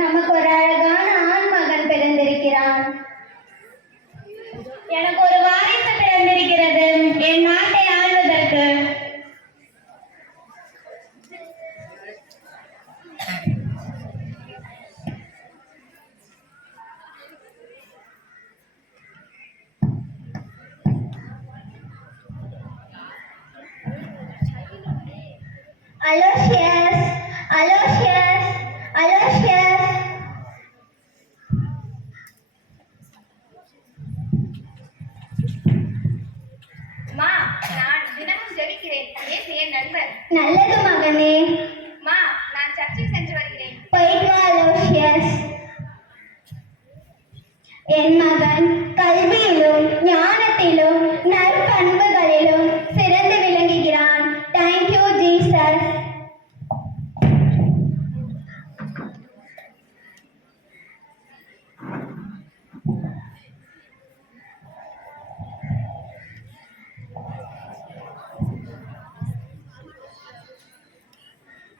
நமக்கு ஒரு அழகான ஆண் மகன் பிறந்திருக்கிறான். எனக்கு ஒரு வாரிசு பிறந்திருக்கிறது என் நாட்டை ஆள்வதற்கு. Aloysius, Aloysius, Aloysius. மா, நான் தினமும் ஜெபிக்கிறேன். இயேசு என் நண்பர். நல்லது மகனே. மா, நான் சர்ச்சில் சென்று வருகிறேன். போயிட்டு வா அலோஷியஸ். என் மகன் கல்வியிலும் ஞானத்திலும் நற்பண்புகளிலும் சிறந்து விளங்குகிறான். Thank you Jesus.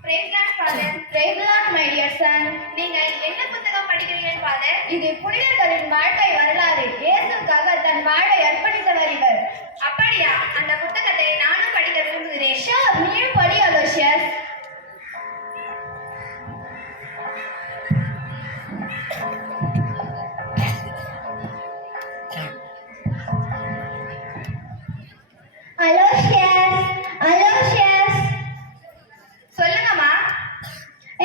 Praise God, Father. Praise the Lord, my dear son. நீங்கள் என்ன புத்தகம் படிக்கிறீர்கள், Father? இது புனிதர்களின் வாழ்க்கை வரலாறு. இயேசுக்காக தன் வாழ்வை அர்ப்பணித்தவர் இவர். அப்படியா? அந்த புத்தகத்தை நானும் படிக்க விரும்புகிறேன். ஷூர், நீயும் படி அலோஷியஸ். Aloysius, Aloysius. சொல்லுங்கம்மா.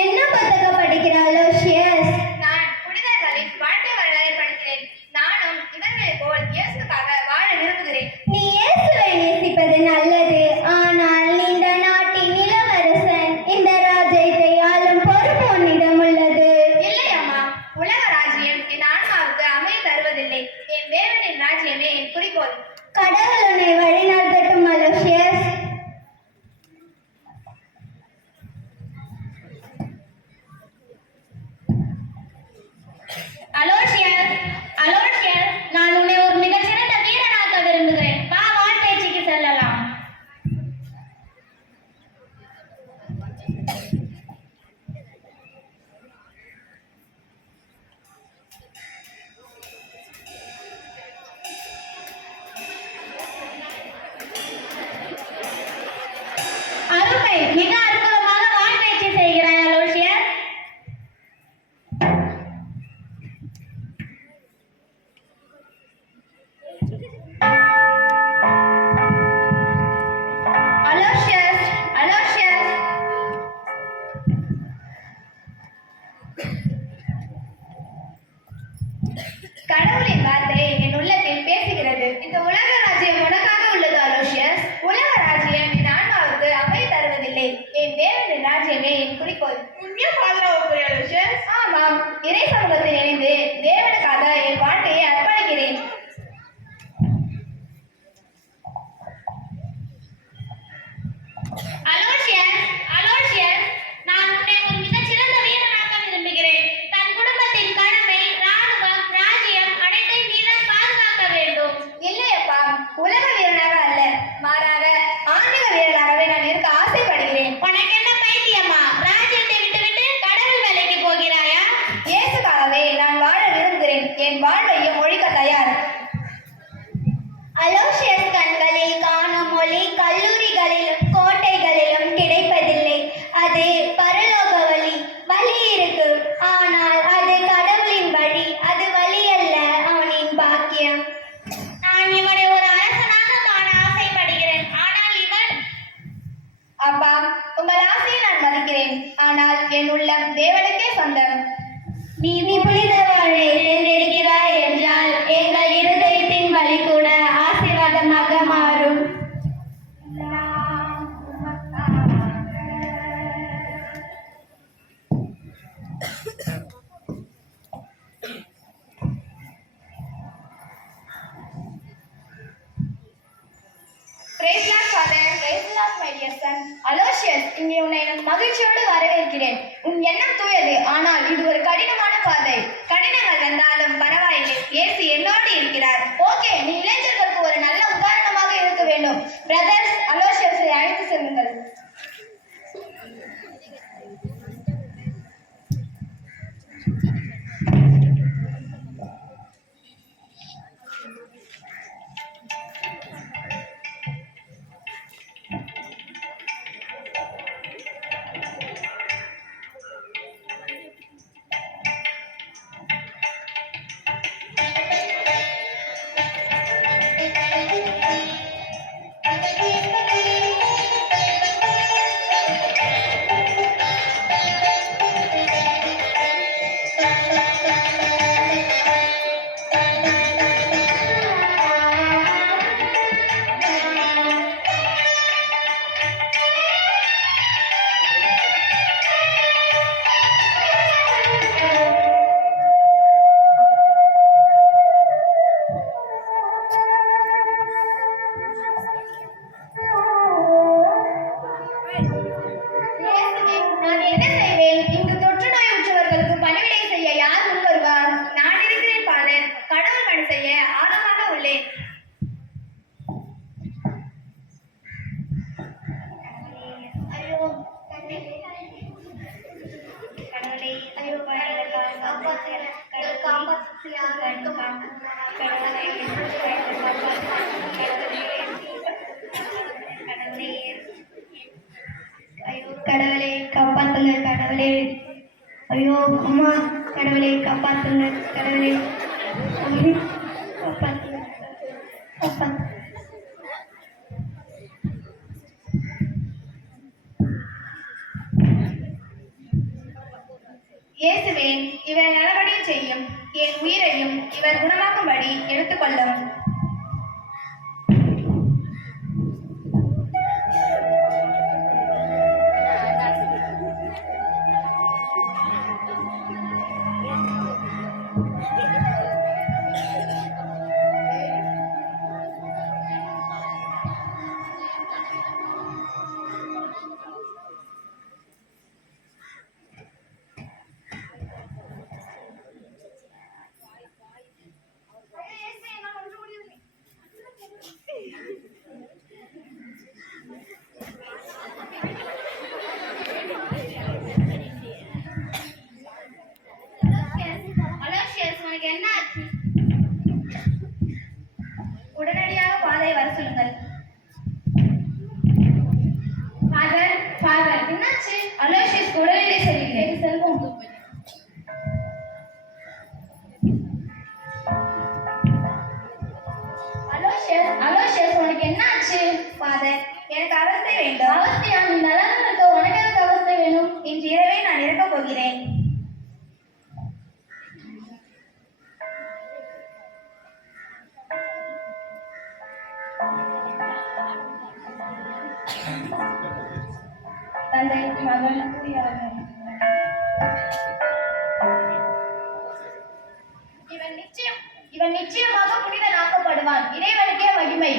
என்ன புத்தகம் படிக்கிற அலோஷியஸ்? நான் புனிதர்களின் வாழ்க்கை வரலாறை படிக்கிறேன். நானும் இவர்களைப் போல் இயேசுக்காக வாழ விரும்புகிறேன். நீ இயேசுவை நேசிப்பது நல்லது. ஆனால் இந்த நாட்டின் இளவரசன் இந்த ராஜ்யத்தை ஆளும் பொறுப்பு உன்னிடம் உள்ளது. இல்லை அம்மா, உலக ராஜ்யம் என் ஆன்மாவுக்கு அமைதி தருவதில்லை. என் தேவனின் ராஜ்யமே என் குறிக்கோள். கடவுள் உன்னை வழிநடத்தட்டும் அலோஷியஸ். அலோஷியஸ், அலோஷியஸ், நான் உன்னை ஒரு மிகச்சிறந்த வீரனாக்க விரும்புகிறேன். வா, வான் பேச்சுக்கு செல்லலாம். அருமை, மிக அற்புதமாக வான் பேச்சு செய்கிறாய் அலோஷியஸ். Aloysius, Aloysius. கடவுளின் வார்த்தை என் உள்ளத்தில் பேசுகிறது. இந்த உலக ராஜ்யம் உனக்காக உள்ளது அலோஷியஸ். உலக ராஜ்யம் என் ஆன்மாவுக்கு அமைதி தருவதில்லை. என் தேவனின் ராஜ்யமே என் குறிக்கோள். ஆமாம், இறை சமூகத்தில் இணைந்து தேவனுக்காக என் வாழ்க்கையை அர்ப்பணிக்கிறேன். அலோஷியஸ், அலோஷியஸ், நான் உன்னை ஒரு மிகச்சிறந்த வீரனாக்க விரும்புகிறேன். தன் குடும்பத்தின் கடமை, ராணுவம், ராஜ்யம் அனைத்தையும் நீதான் பாதுகாக்க வேண்டும். இல்லையப்பா, உலக வீரனாக அல்ல, மாறாக ஆன்மீக வீரனாகவே நான் இருக்க ஆசைப்படுகிறேன். உனக்கு என்ன பைத்தியமா? ராஜ்யத்தை விட்டுவிட்டு கடவுள் வேலைக்கு போகிறாயா? இயேசுக்காகவே நான் வாழ விரும்புகிறேன். என் வாழ்வையும் ஒழிக்க தயார். அலோஷியஸ் கண்களில் காணும் ஒளி கல்லூரிகளிலும் கோட்டைகளிலும் கிடைப்பதில்லை. அது பரலோக வழி. வழி இருக்கு, ஆனால் அது கடவுளின் வழி. அது வழி அல்ல, அவனின் பாக்கியம். நான் இவனை ஒரு அரசனாக காண ஆசைப்படுகிறேன். ஆனால் இவன்... அப்பா, உங்கள் ஆசையை நான் மதிக்கிறேன். ஆனால் என் உள்ளம் தேவனுக்கே சொந்தம். நீ புனித வாழ்வை தேர்ந்தெடுக்கிறாய் என்றால் எங்கள் இருதயத்தின் வழி கூட ஆசீர்வாதமாக மாறும். அலோசியஸ், இங்கே உன்னை மகிழ்ச்சியோடு வரவேற்கிறேன். உன் எண்ணம் தூயது, ஆனால் இது ஒரு கடினமான பாதை. கடினங்கள் வந்தாலும் பரவாயில்லை, இயேசு என்னோடு இருக்கிறார். ஓகே, நீ இளைஞர்களுக்கு ஒரு நல்ல உதாரணமாக இருக்க வேண்டும். பிரதர்ஸ், அலோசியஸை அழைத்து செல்லுங்கள். கடவுளே காப்பாத்துங்க, கடவுளே. ஐயோ அம்மா, கடவுளே காப்பாத்துங்க, கடவுளே காப்பாத்துங்க, காப்பாத்துங்க. இயேசுவே, இவர் நல்லபடியும் செய்யும், என் உயிரையும் இவர் குணமாக்கும்படி எடுத்துக்கொள்ளும். உடனடியாக பாதை வர சொல்லுங்கள். என்னாச்சு? அலோசியஸ் உடனடியே சரியில்லை. செல்வோம். அலோசியஸ், உனக்கு என்னாச்சு? ஃபாதர், எனக்கு அவஸ்தை வேண்டும். அவஸ்தையா? நீ நல்லா இருக்க, உனக்கு எனக்கு அவஸ்தை வேணும். இன்று இரவே நான் இருக்கப் போகிறேன். தந்தை, மகன், இவன் நிச்சயமாக புனிதனாக்கப்படுவான். இறைவனுக்கே மகிமை.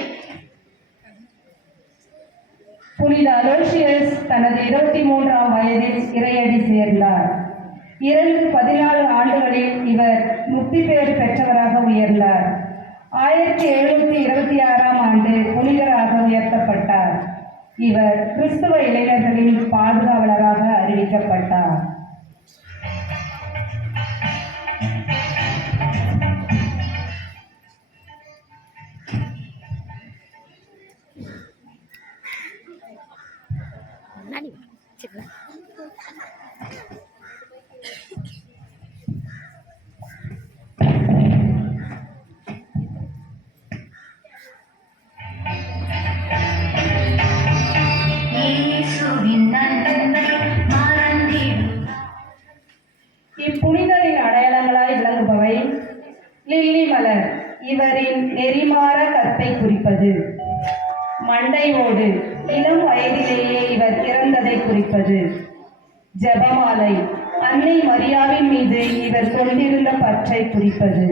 புனித அலோசியஸ் தனது 23ஆம் வயதில் இறையடி சேர்ந்தார். 14 ஆண்டுகளில் இவர் முக்தி பெயர் பெற்றவராக உயர்ந்தார். 1726ஆம் ஆண்டு புனிதராக உயர்த்தப்பட்டார். இவர் கிறிஸ்துவ இளைஞர்களின் பாதுகாவலராக அறிவிக்கப்பட்டார். இப்புனிதரின் அடையாளங்களாய் விளங்குபவை லில்லி மலர், இவரின் நெறிமாற கற்பை குறிப்பது. மண்டை ஓடு, இளம் வயதிலேயே இவர் இறந்ததை குறிப்பது. ஜெபமாலை, அன்னை மரியாவின் மீது இவர் கொண்டிருந்த பற்றை குறிப்பது.